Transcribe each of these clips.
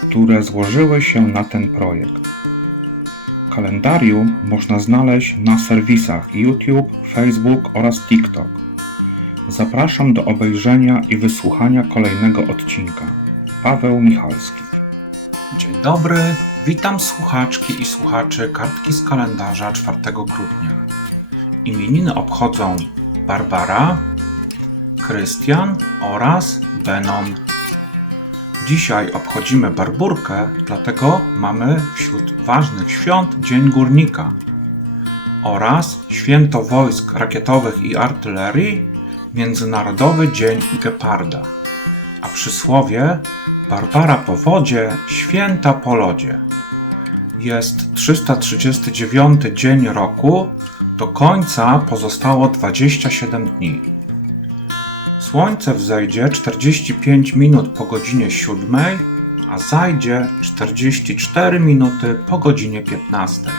które złożyły się na ten projekt. Kalendarium można znaleźć na serwisach YouTube, Facebook oraz TikTok. Zapraszam do obejrzenia i wysłuchania kolejnego odcinka. Paweł Michalski. Dzień dobry, witam słuchaczki i słuchaczy kartki z kalendarza 4 grudnia. Imieniny obchodzą Barbara, Krystian oraz Benon. Dzisiaj obchodzimy Barburkę, dlatego mamy wśród ważnych świąt Dzień Górnika oraz Święto Wojsk Rakietowych i Artylerii, Międzynarodowy Dzień Geparda, a przysłowie Barbara po wodzie, święta po lodzie. Jest 339 dzień roku, do końca pozostało 27 dni. Słońce wzejdzie 45 minut po godzinie 7, a zajdzie 44 minuty po godzinie 15.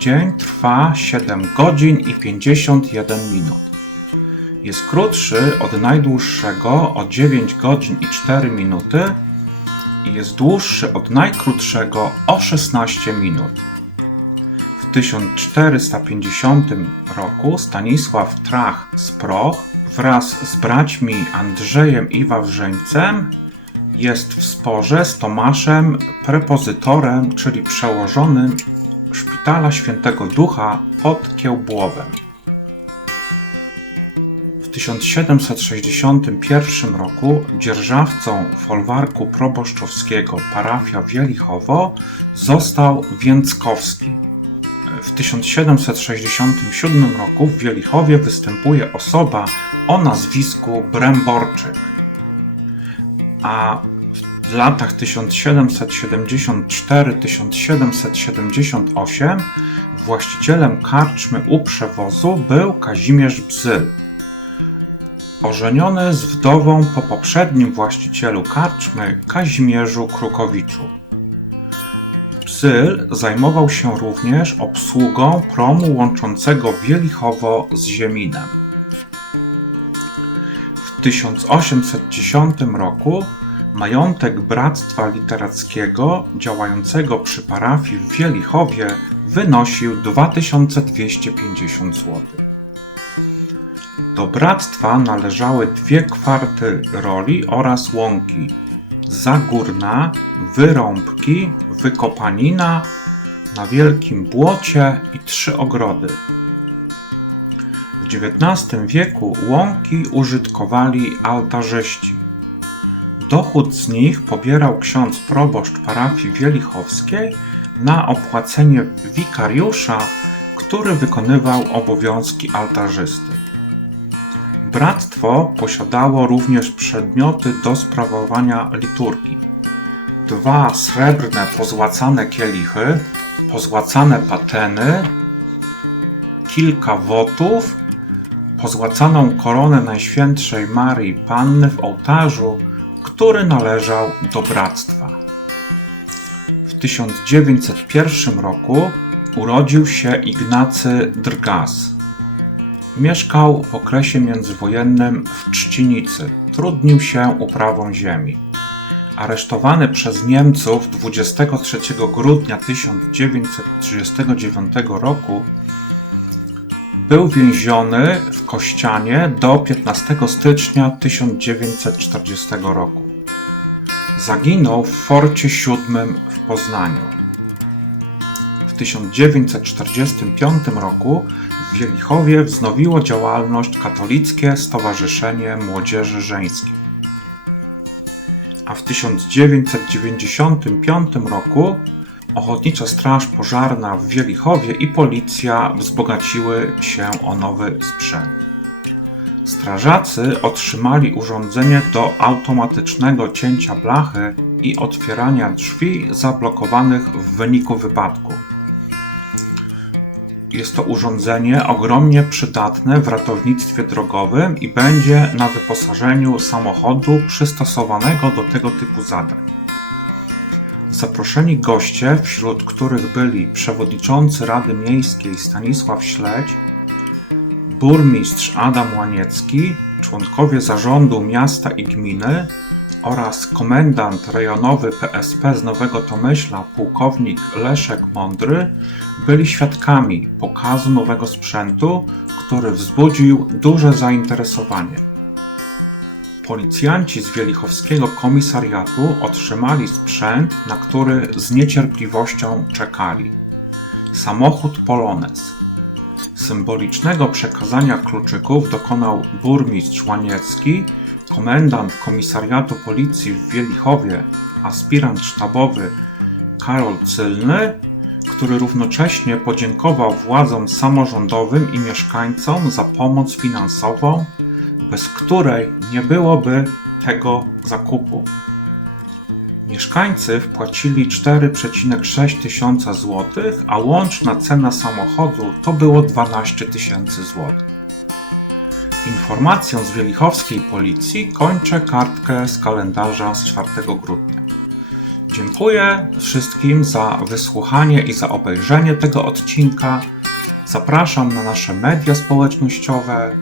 Dzień trwa 7 godzin i 51 minut. Jest krótszy od najdłuższego o 9 godzin i 4 minuty i jest dłuższy od najkrótszego o 16 minut. W 1450 roku Stanisław Trach z Proch wraz z braćmi Andrzejem i Wawrzeńcem jest w sporze z Tomaszem prepozytorem, czyli przełożonym Szpitala Świętego Ducha pod Kiełbłowem. W 1761 roku dzierżawcą folwarku proboszczowskiego parafia Wielichowo został Więckowski. W 1767 roku w Wielichowie występuje osoba o nazwisku Bremborczyk, a w latach 1774-1778 właścicielem karczmy u przewozu był Kazimierz Bzyl, ożeniony z wdową po poprzednim właścicielu karczmy Kazimierzu Krukowiczu. Bzyl zajmował się również obsługą promu łączącego Wielichowo z Zieminem. W 1810 roku majątek Bractwa Literackiego działającego przy parafii w Wielichowie wynosił 2250 zł. Do bractwa należały dwie kwarty roli oraz łąki Zagórna, Wyrąbki, Wykopanina, na Wielkim Błocie i trzy ogrody. W XIX wieku łąki użytkowali altarzyści. Dochód z nich pobierał ksiądz proboszcz parafii wielichowskiej na opłacenie wikariusza, który wykonywał obowiązki altarzysty. Bractwo posiadało również przedmioty do sprawowania liturgii. Dwa srebrne pozłacane kielichy, pozłacane pateny, kilka wotów, pozłacaną koronę Najświętszej Marii Panny w ołtarzu, który należał do bractwa. W 1901 roku urodził się Ignacy Drgas. Mieszkał w okresie międzywojennym w Trzcinicy. Trudnił się uprawą ziemi. Aresztowany przez Niemców 23 grudnia 1939 roku, był więziony w Kościanie do 15 stycznia 1940 roku. Zaginął w Forcie VII w Poznaniu. W 1945 roku w Wielichowie wznowiło działalność Katolickie Stowarzyszenie Młodzieży Żeńskiej. A w 1995 roku Ochotnicza Straż Pożarna w Wielichowie i policja wzbogaciły się o nowy sprzęt. Strażacy otrzymali urządzenie do automatycznego cięcia blachy i otwierania drzwi zablokowanych w wyniku wypadku. Jest to urządzenie ogromnie przydatne w ratownictwie drogowym i będzie na wyposażeniu samochodu przystosowanego do tego typu zadań. Zaproszeni goście, wśród których byli przewodniczący Rady Miejskiej Stanisław Śledź, burmistrz Adam Łaniecki, członkowie zarządu miasta i gminy oraz komendant rejonowy PSP z Nowego Tomyśla pułkownik Leszek Mądry byli świadkami pokazu nowego sprzętu, który wzbudził duże zainteresowanie. Policjanci z Wielichowskiego Komisariatu otrzymali sprzęt, na który z niecierpliwością czekali. Samochód Polones. Symbolicznego przekazania kluczyków dokonał burmistrz Łaniecki, komendant Komisariatu Policji w Wielichowie, aspirant sztabowy Karol Cylny, który równocześnie podziękował władzom samorządowym i mieszkańcom za pomoc finansową, bez której nie byłoby tego zakupu. Mieszkańcy wpłacili 4,6 tysiąca złotych, a łączna cena samochodu to było 12 tysięcy złotych. Informacją z wielichowskiej policji kończę kartkę z kalendarza z 4 grudnia. Dziękuję wszystkim za wysłuchanie i za obejrzenie tego odcinka. Zapraszam na nasze media społecznościowe,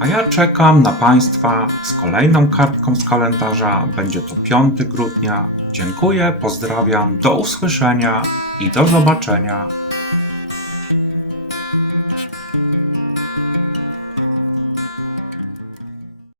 a ja czekam na Państwa z kolejną kartką z kalendarza. Będzie to 5 grudnia. Dziękuję, pozdrawiam, do usłyszenia i do zobaczenia.